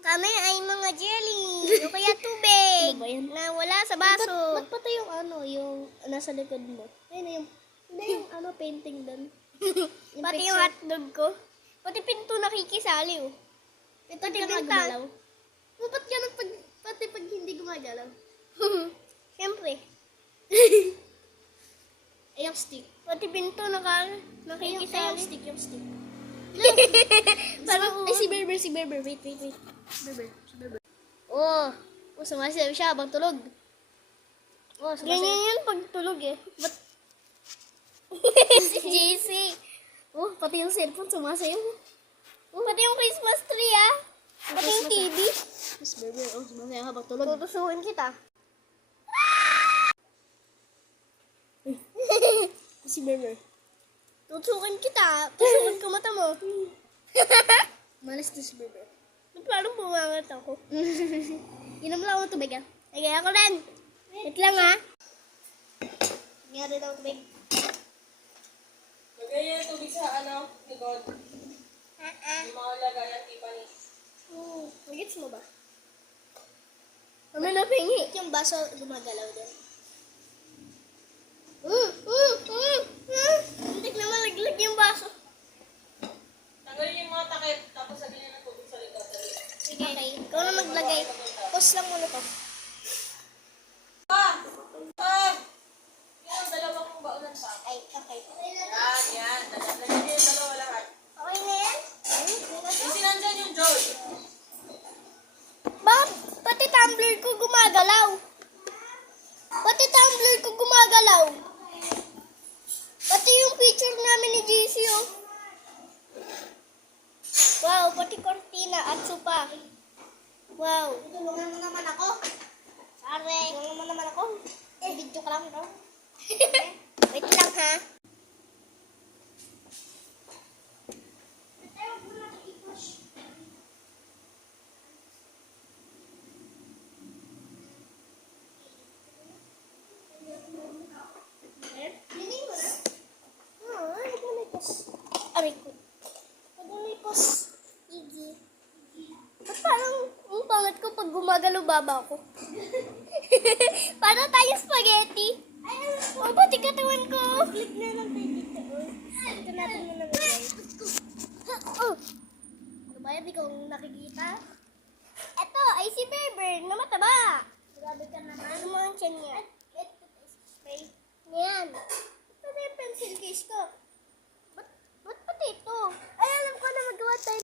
Kami ay mga jelly o kaya tubig Ano ba yan? na wala sa baso. Ba't pati yung yung nasa likod mo? Ayun hindi yung painting doon. Pati yung hotdog ko. Pati pinto nakikisali oh. Ito Pati ka binta. gumalaw. Ba't ganun pati pag hindi gumagalaw? Siyempre. Ay, yung stick. Pati pinto nakikisali. Yung stick. Parang Ay, si Berber. Wait. Berber. Oh, sumasayaw siya habang tulog. Oh, sumasayaw. Ganyan yan pag tulog eh. Ba't? Si JC. Oh, pati yung cellphone sumasayaw. Pati yung Christmas tree ah. Pati yung TV. Miss Berber, sumasayaw habang tulog. Tutusuhin kita. Si Berber. Tutusukin kita. Tusukin ko mata mo. Malis to si Berber. Ba't parang bumangat ako? Inom lang ako tubig, ah. Ay, ako rin. Wait lang ha. Nangyari daw tubig. Lagay yung tubig sa likod. Yung mga lagayan, Tiffany. Magets mo ba? Ano na pingi? Yung baso gumagalaw din. Hindi na malaglag yung baso. Tanggalin yung mga takip, tapos lagyan ng tubig sa likod. Sige, ikaw na maglagay. Pause lang muna to. Yan ang dalawang baunan pa. Ay, okay. Yan. Lagyan niyo yung dalawa lahat. Okay na yan? Yung sinandyan yung Joy. Ba? Pati tumbler ko gumagalaw. Pati tumbler ko gumagalaw. Pati yung picture namin ni JC oh. Wow, pati cortina at sopa. Wow. Tulungan mo naman ako. Sorry. Tulungan mo naman ako. Video ka lang, no? Wait lang ha. Aray ko. Pag-umipos. Igi. Ba't parang ang pangat ko pag gumagalaw baba ko? Para tayo spaghetti. Oh, pati katawan ko. Click na lang tayo dito. Ito natin muna nalagay. Oh, Kabayan, ikaw nakikita? eto ay si Berber na mataba. Grabe ka naman. Ano mo ang tiyan niya? Ito, spray. Yan. Ito na yung pencil case ko. Ba't pati ito? Ay, alam ko na magawa tayo